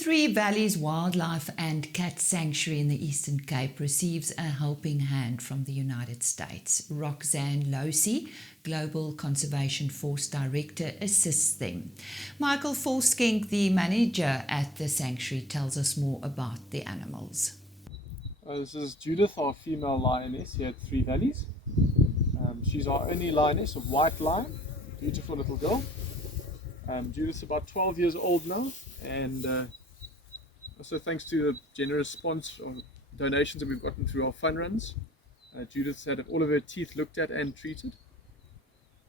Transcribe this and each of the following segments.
Three Valleys Wildlife and Cat Sanctuary in the Eastern Cape receives a helping hand from the United States. Roxanne Losey, Global Conservation Force Director, assists them. Michael Forskink, the manager at the sanctuary, tells us more about the animals. This is Judith, our female lioness here at Three Valleys. She's our only lioness, a white lion, beautiful little girl. Judith's about 12 years old now, and also thanks to the generous donations that we've gotten through our fun runs, Judith's had all of her teeth looked at and treated,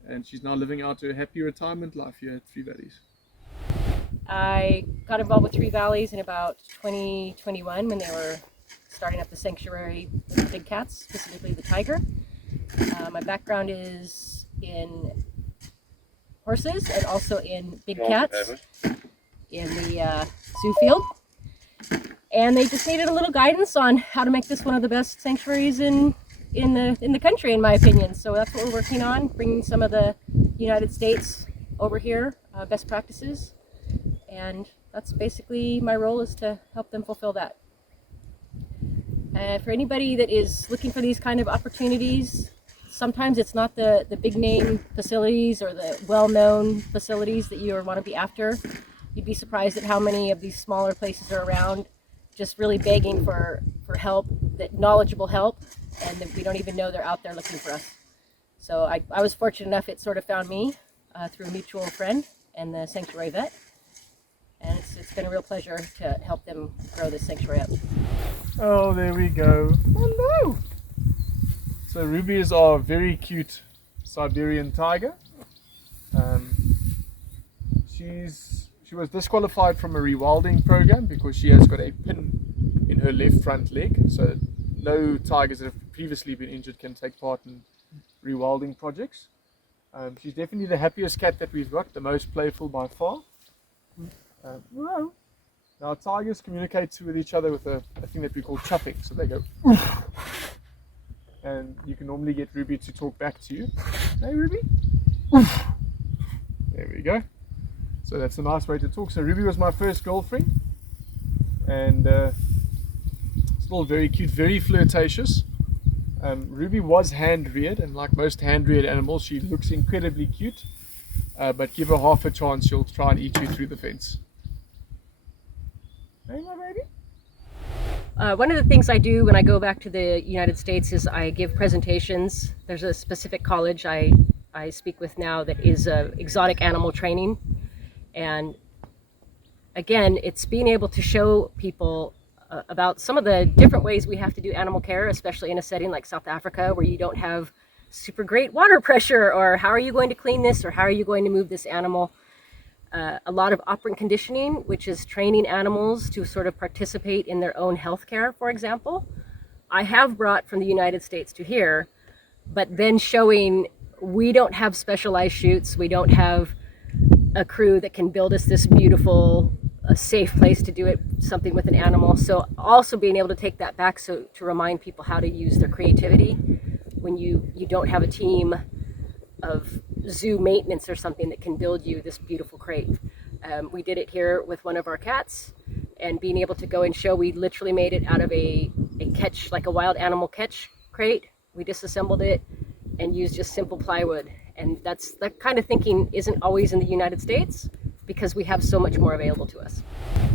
and she's now living out her happy retirement life here at Three Valleys. I got involved with Three Valleys in about 2021 when they were starting up the sanctuary with the big cats, specifically the tiger. My background is in horses and also in big cats in the zoo field. And they just needed a little guidance on how to make this one of the best sanctuaries in the country, in my opinion. So that's what we're working on, bringing some of the United States over here, best practices. And that's basically my role, is to help them fulfill that. For anybody that is looking for these kind of opportunities, sometimes it's not the big name facilities or the well-known facilities that you want to be after. You'd be surprised at how many of these smaller places are around, just really begging for help, that knowledgeable help, and that we don't even know they're out there looking for us. So I was fortunate enough, it sort of found me through a mutual friend and the sanctuary vet. And it's been a real pleasure to help them grow this sanctuary up. Oh, there we go. Hello! So Ruby is our very cute Siberian tiger. She was disqualified from a rewilding program because she has got a pin in her left front leg. So no tigers that have previously been injured can take part in rewilding projects. She's definitely the happiest cat that we've got, the most playful by far. Now tigers communicate with each other with a thing that we call chuffing. So they go, oof. And you can normally get Ruby to talk back to you. Hey Ruby. Oof. There we go. So that's a nice way to talk. So Ruby was my first girlfriend, and still very cute, very flirtatious. Ruby was hand reared, and like most hand reared animals, she looks incredibly cute. But give her half a chance, she'll try and eat you through the fence. Hey, my baby. One of the things I do when I go back to the United States is I give presentations. There's a specific college I speak with now that is exotic animal training. And again, it's being able to show people about some of the different ways we have to do animal care, especially in a setting like South Africa, where you don't have super great water pressure, or how are you going to clean this, or how are you going to move this animal. A lot of operant conditioning, which is training animals to sort of participate in their own health care, for example. I have brought from the United States to here, but then showing we don't have specialized chutes, we don't have a crew that can build us this beautiful, safe place to do it, something with an animal. So also being able to take that back, so to remind people how to use their creativity when you don't have a team of zoo maintenance or something that can build you this beautiful crate. We did it here with one of our cats, and being able to go and show, we literally made it out of a catch, like a wild animal catch crate. We disassembled it and used just simple plywood. And that kind of thinking isn't always in the United States, because we have so much more available to us.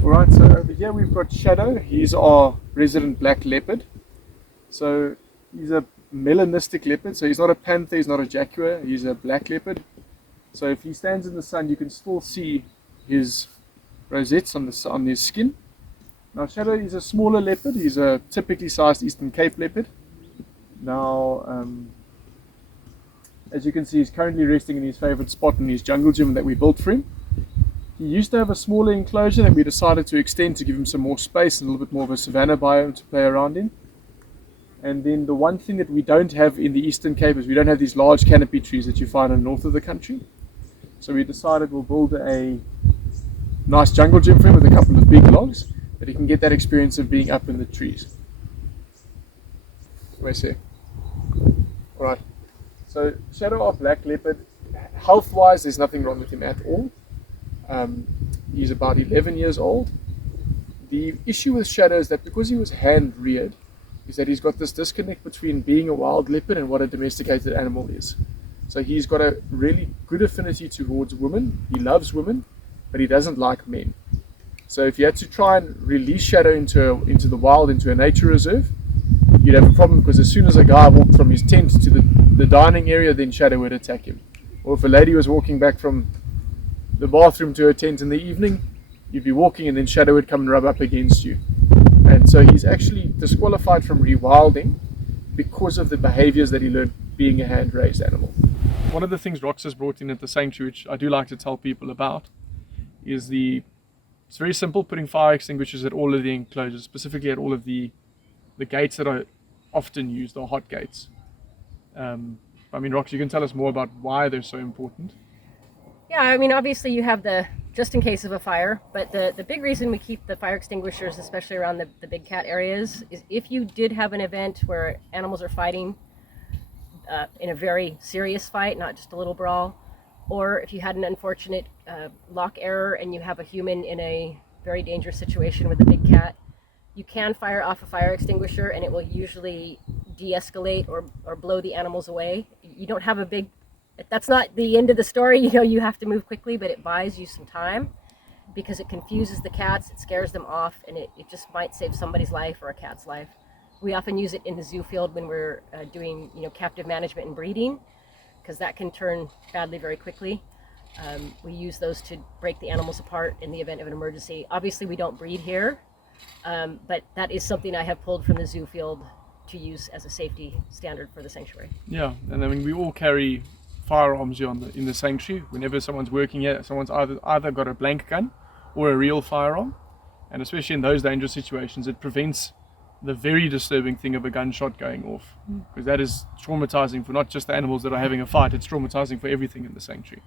All right, so over here we've got Shadow. He's our resident black leopard. So he's a melanistic leopard, so he's not a panther, he's not a jaguar, he's a black leopard. So if he stands in the sun, you can still see his rosettes on his skin. Now Shadow is a smaller leopard, he's a typically sized Eastern Cape leopard. Now as you can see, he's currently resting in his favorite spot in his jungle gym that we built for him. He used to have a smaller enclosure that we decided to extend to give him some more space and a little bit more of a savanna biome to play around in. And then the one thing that we don't have in the Eastern Cape is we don't have these large canopy trees that you find in the north of the country. So we decided we'll build a nice jungle gym for him with a couple of big logs, that he can get that experience of being up in the trees. Where's he? Alright. So Shadow, our black leopard, health-wise, there's nothing wrong with him at all. He's about 11 years old. The issue with Shadow is that because he was hand reared, is that he's got this disconnect between being a wild leopard and what a domesticated animal is. So he's got a really good affinity towards women. He loves women, but he doesn't like men. So if you had to try and release Shadow into the wild, into a nature reserve, you'd have a problem, because as soon as a guy walked from his tent to the dining area, then Shadow would attack him. Or if a lady was walking back from the bathroom to her tent in the evening, you'd be walking and then Shadow would come and rub up against you. And so he's actually disqualified from rewilding because of the behaviors that he learned being a hand-raised animal. One of the things Rox has brought in at the sanctuary, which I do like to tell people about, is it's very simple, putting fire extinguishers at all of the enclosures, specifically at all of the gates that are often used, are hot gates. I mean, Rox, you can tell us more about why they're so important. Yeah, I mean, obviously you have the just in case of a fire, but the big reason we keep the fire extinguishers, especially around the big cat areas, is if you did have an event where animals are fighting in a very serious fight, not just a little brawl, or if you had an unfortunate lock error and you have a human in a very dangerous situation with a big cat, you can fire off a fire extinguisher and it will usually de-escalate or blow the animals away. You don't have a big, that's not the end of the story, you know, you have to move quickly, but it buys you some time because it confuses the cats, it scares them off, and it just might save somebody's life or a cat's life. We often use it in the zoo field when we're doing, you know, captive management and breeding, because that can turn badly very quickly. We use those to break the animals apart in the event of an emergency. Obviously we don't breed here, but that is something I have pulled from the zoo field to use as a safety standard for the sanctuary. Yeah, and I mean, we all carry firearms here in the sanctuary. Whenever someone's working here, someone's either got a blank gun or a real firearm, and especially in those dangerous situations, it prevents the very disturbing thing of a gunshot going off, because that is traumatizing for not just the animals that are having a fight, it's traumatizing for everything in the sanctuary.